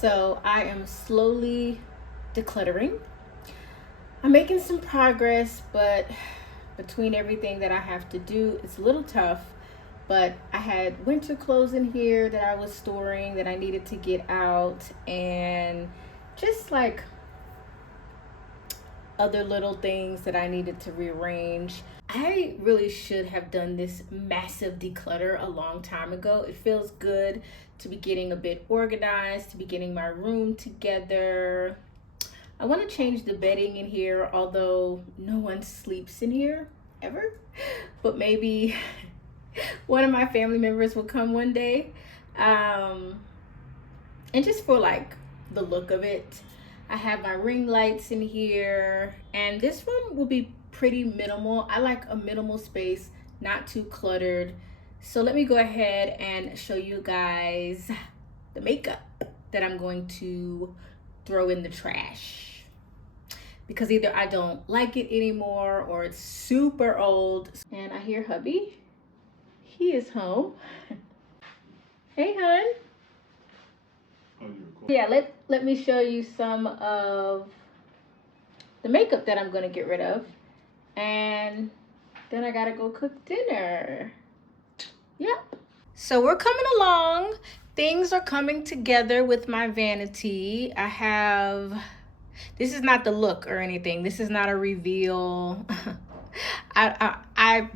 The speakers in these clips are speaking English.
So I am slowly decluttering. I'm making some progress, but between everything that I have to do, it's a little tough. But I had winter clothes in here that I was storing that I needed to get out, and just like other little things that I needed to rearrange. I really should have done this massive declutter a long time ago. It feels good to be getting a bit organized, to be getting my room together. I want to change the bedding in here, although no one sleeps in here ever. But maybe one of my family members will come one day. And just for like the look of it, I have my ring lights in here, and this room will be pretty minimal. I like a minimal space, not too cluttered. So let me go ahead and show you guys the makeup that I'm going to throw in the trash, because either I don't like it anymore or it's super old. And I hear hubby, he is home. Hey hon. Yeah, let me show you some of the makeup that I'm gonna get rid of, and then I gotta go cook dinner. Yep. So we're coming along. Things are coming together with my vanity. This is not the look or anything. This is not a reveal. I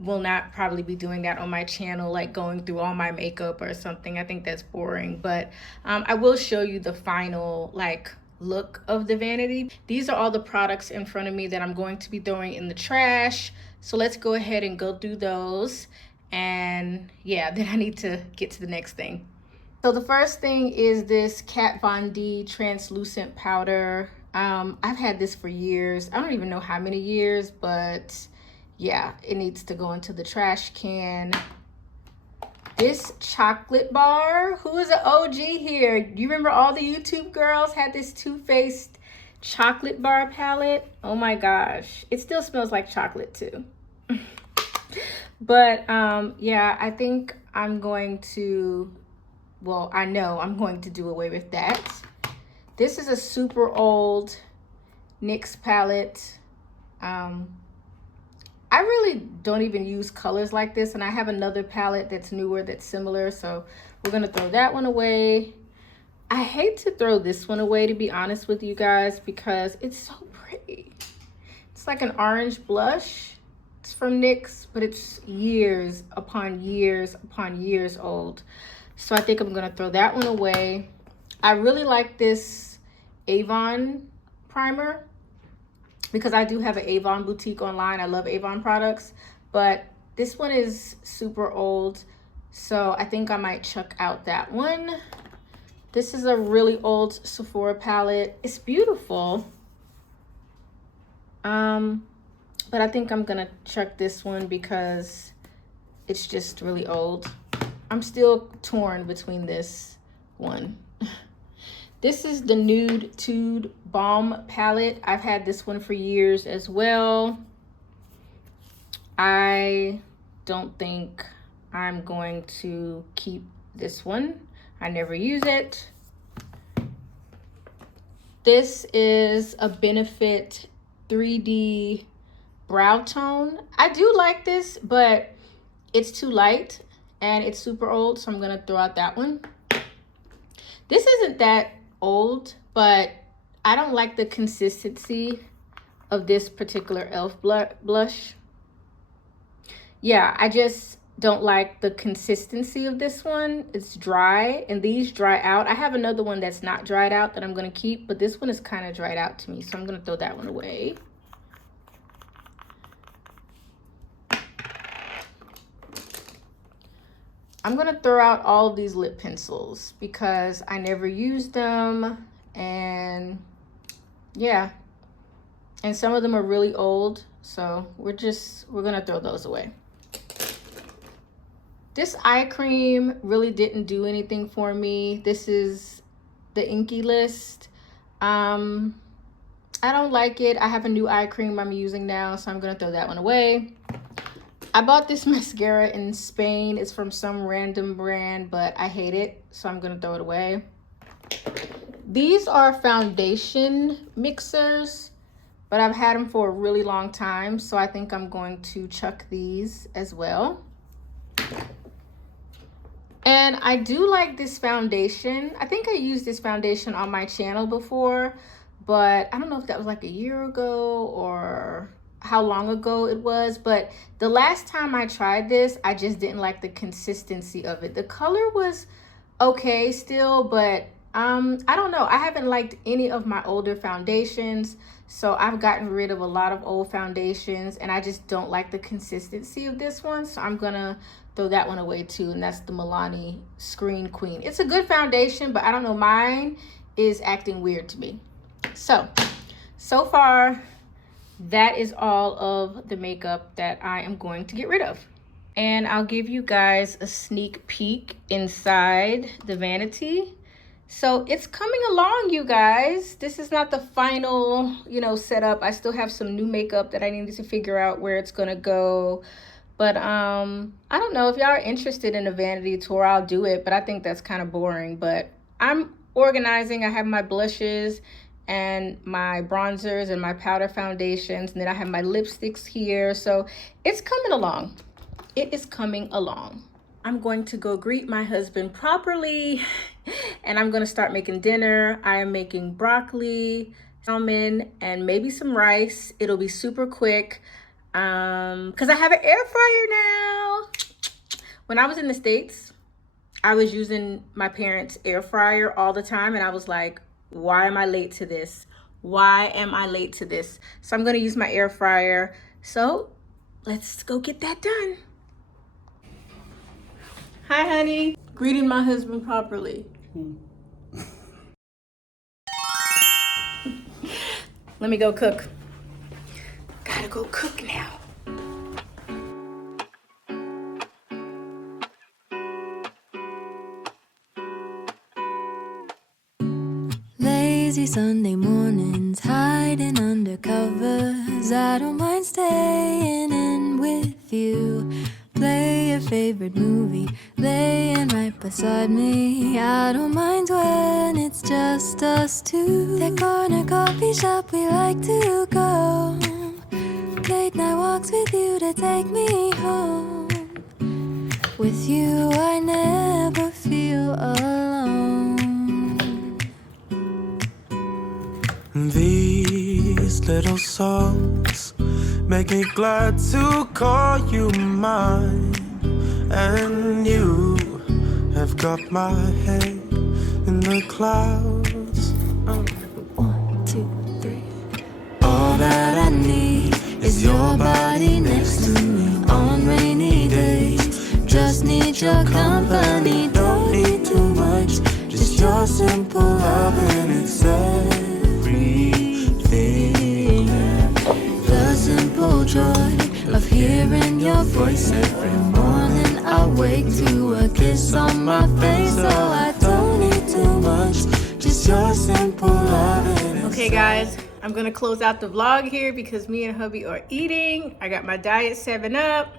will not probably be doing that on my channel, like going through all my makeup or something. I think that's boring, but I will show you the final like look of the vanity. These are all the products in front of me that I'm going to be throwing in the trash. So let's go ahead and go through those. And yeah, then I need to get to the next thing. So the first thing is this Kat Von D translucent powder. I've had this for years. I don't even know how many years, but yeah, it needs to go into the trash can. This chocolate bar, who is an OG here? Do you remember all the YouTube girls had this Too Faced chocolate bar palette? Oh my gosh, it still smells like chocolate too. But yeah, I think I'm going to, well, I know I'm going to do away with that. This is a super old NYX palette. I really don't even use colors like this, and I have another palette that's newer that's similar, so we're gonna throw that one away. I hate to throw this one away, to be honest with you guys, because it's so pretty. It's like an orange blush. It's from NYX, but it's years upon years upon years old. So I think I'm gonna throw that one away. I really like this Avon primer, because I do have an Avon boutique online. I love Avon products, but this one is super old, so I think I might chuck out that one. This is a really old Sephora palette. It's beautiful, but I think I'm gonna chuck this one because it's just really old. I'm still torn between this one. This is the Nude Tude Balm palette. I've had this one for years as well. I don't think I'm going to keep this one. I never use it. This is a Benefit 3D brow tone. I do like this, but it's too light and it's super old, so I'm gonna throw out that one. This isn't that old, but I don't like the consistency of this particular e.l.f. blush. Yeah, I just don't like the consistency of this one. It's dry, and these dry out. I have another one that's not dried out that I'm gonna keep, but this one is kind of dried out to me, so I'm gonna throw that one away. I'm gonna throw out all of these lip pencils because I never used them, and yeah, and some of them are really old, so we're gonna throw those away. This eye cream really didn't do anything for me. This is the Inky List. I don't like it. I have a new eye cream I'm using now, so I'm gonna throw that one away. I bought this mascara in Spain. It's from some random brand, but I hate it, so I'm gonna throw it away. These are foundation mixers, but I've had them for a really long time, so I think I'm going to chuck these as well. And I do like this foundation. I think I used this foundation on my channel before, but I don't know if that was like a year ago or how long ago it was. But the last time I tried this, I just didn't like the consistency of it. The color was okay still, but I don't know. I haven't liked any of my older foundations, so I've gotten rid of a lot of old foundations, and I just don't like the consistency of this one, so I'm gonna throw that one away too. And that's the Milani Screen Queen. It's a good foundation, but I don't know, mine is acting weird to me. So far that is all of the makeup that I am going to get rid of. And I'll give you guys a sneak peek inside the vanity. So it's coming along, you guys. This is not the final, setup. I still have some new makeup that I needed to figure out where it's gonna go. But I don't know if y'all are interested in a vanity tour, I'll do it, but I think that's kind of boring. But I'm organizing. I have my blushes and my bronzers and my powder foundations, and then I have my lipsticks here. So it's coming along. It is coming along. I'm going to go greet my husband properly, and I'm going to start making dinner. I am making broccoli, salmon, and maybe some rice. It'll be super quick because I have an air fryer now. When I was in the States, I was using my parents' air fryer all the time, and I was like, why am I late to this? Why am I late to this? So I'm going to use my air fryer. So let's go get that done. Hi, honey. Greeting my husband properly. Let me go cook. Gotta go cook now. Lazy Sunday mornings, hiding under covers. I don't mind staying in with you. Play your favorite movie, laying right beside me. I don't mind when it's just us two. That corner coffee shop we like to go. Late night walks with you to take me home. With you I never feel alone. These little songs make me glad to call you mine. And you have got my head in the clouds. 1, 2, 3. All that I need is your body next to me on rainy days. Just need your company, don't need too much. Just your simple love and it's everything. The simple joy of hearing your voice every morning. I wake to a kiss on my face, so I don't need too much. Just your simple love and it's Okay, guys, I'm gonna close out the vlog here because me and hubby are eating. I got my Diet 7-Up,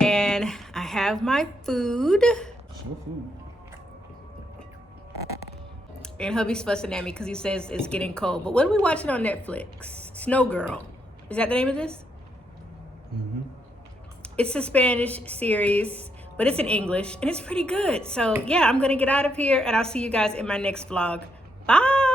and I have my food. And hubby's fussing at me because he says it's getting cold. But what are we watching on Netflix? Snow Girl. Is that the name of this? Mm-hmm. It's a Spanish series, but it's in English, and it's pretty good. So yeah, I'm gonna get out of here, and I'll see you guys in my next vlog. Bye.